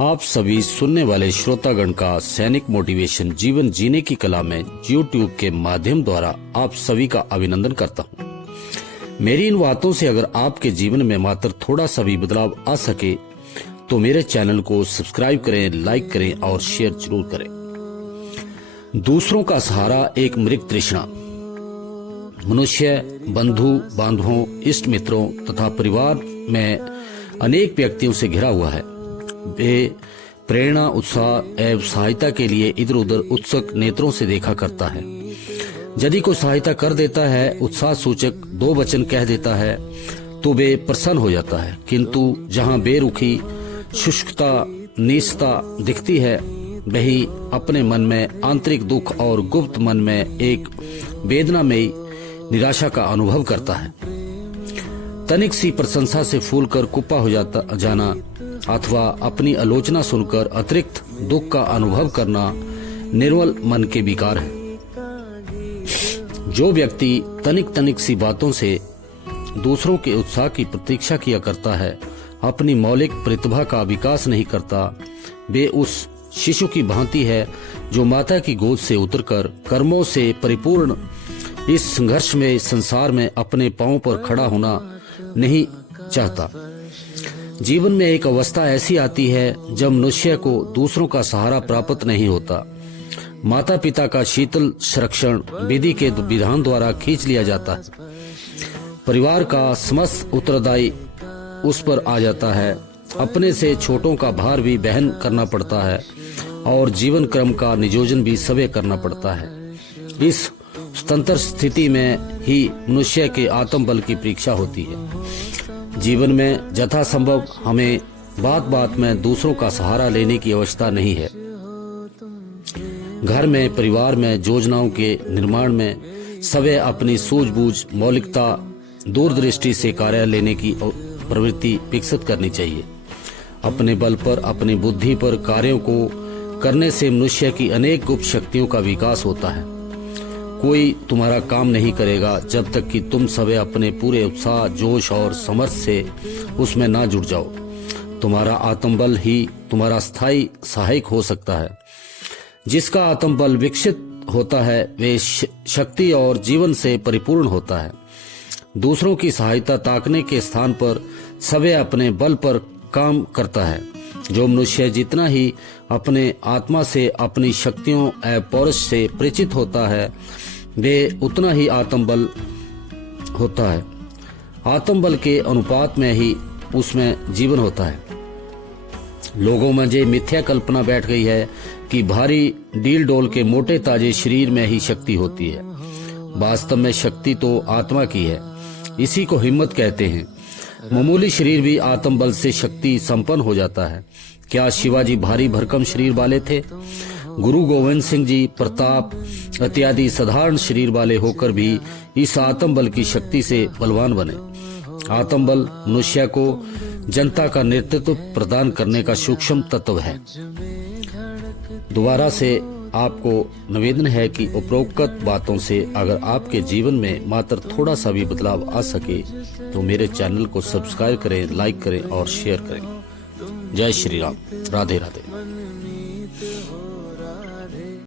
आप सभी सुनने वाले श्रोतागण का सैनिक मोटिवेशन जीवन जीने की कला में YouTube के माध्यम द्वारा आप सभी का अभिनंदन करता हूँ। मेरी इन बातों से अगर आपके जीवन में मात्र थोड़ा सा भी बदलाव आ सके तो मेरे चैनल को सब्सक्राइब करें, लाइक करें और शेयर जरूर करें। दूसरों का सहारा एक मृग तृष्णा। मनुष्य बंधु बांधवों, इष्ट मित्रों तथा परिवार में अनेक व्यक्तियों से घिरा हुआ है। वे प्रेरणा, उत्साह एवं सहायता के लिए इधर उधर उत्सुक नेत्रों से देखा करता है। यदि कोई सहायता कर देता है, उत्साह सूचक दो वचन कह देता है तो वे प्रसन्न हो जाता है, किंतु जहाँ बेरुखी, शुष्कता, निष्ठा दिखती है, वही अपने मन में आंतरिक दुख और गुप्त मन में एक वेदनामयी निराशा का अनुभव करता है। तनिक सी प्रशंसा से फूलकर कुप्पा हो जाना अथवा अपनी आलोचना सुनकर अतिरिक्त दुख का अनुभव करना निर्मल मन के विकार है। जो व्यक्ति तनिक सी बातों से दूसरों के उत्साह की प्रतीक्षा किया करता है, अपनी मौलिक प्रतिभा का विकास नहीं करता, वे उस शिशु की भांति है जो माता की गोद से उतरकर कर्मों से परिपूर्ण इस संघर्ष में संसार में अपने पांव पर खड़ा होना नहीं चाहता। जीवन में एक अवस्था ऐसी आती है जब मनुष्य को दूसरों का सहारा प्राप्त नहीं होता। माता पिता का शीतल संरक्षण विधि के विधान द्वारा खींच लिया जाता है। परिवार का समस्त उत्तरदायी उस पर आ जाता है। अपने से छोटों का भार भी वहन करना पड़ता है और जीवन क्रम का नियोजन भी स्वयं करना पड़ता है। इस स्वतंत्र स्थिति में ही मनुष्य के आत्मबल की परीक्षा होती है। जीवन में यथासंभव हमें बात बात में दूसरों का सहारा लेने की आवश्यकता नहीं है। घर में, परिवार में, योजनाओं के निर्माण में सवै अपनी सूझबूझ, मौलिकता, दूरदृष्टि से कार्य लेने की प्रवृत्ति विकसित करनी चाहिए। अपने बल पर, अपनी बुद्धि पर कार्यों को करने से मनुष्य की अनेक गुप्त शक्तियों का विकास होता है। कोई तुम्हारा काम नहीं करेगा जब तक कि तुम सवे अपने पूरे उत्साह, जोश और समर्थ से उसमें ना जुड़ जाओ। तुम्हारा आत्मबल ही तुम्हारा स्थायी सहायक हो सकता है। जिसका आत्मबल विकसित होता है वे शक्ति और जीवन से परिपूर्ण होता है। दूसरों की सहायता ताकने के स्थान पर सवे अपने बल पर काम करता है। जो मनुष्य जितना ही अपने आत्मा से, अपनी शक्तियों एवं पौरुष से परिचित होता है, वे उतना ही आत्मबल होता है। आत्मबल के अनुपात में ही उसमें जीवन होता है। लोगों में ये मिथ्या कल्पना बैठ गई है कि भारी डील डोल के मोटे ताजे शरीर में ही शक्ति होती है। वास्तव में शक्ति तो आत्मा की है। इसी को हिम्मत कहते हैं। मामूली शरीर भी आत्मबल से शक्ति संपन्न हो जाता है। क्या शिवाजी भारी भरकम शरीर वाले थे? गुरु गोविंद सिंह जी प्रताप इत्यादि साधारण शरीर वाले होकर भी इस आत्मबल की शक्ति से बलवान बने। आत्मबल मनुष्य को जनता का नेतृत्व प्रदान करने का सूक्ष्म तत्व है। दोबारा से आपको निवेदन है कि उपरोक्त बातों से अगर आपके जीवन में मात्र थोड़ा सा भी बदलाव आ सके तो मेरे चैनल को सब्सक्राइब करें, लाइक करें और शेयर करें। जय श्री राम। राधे राधे।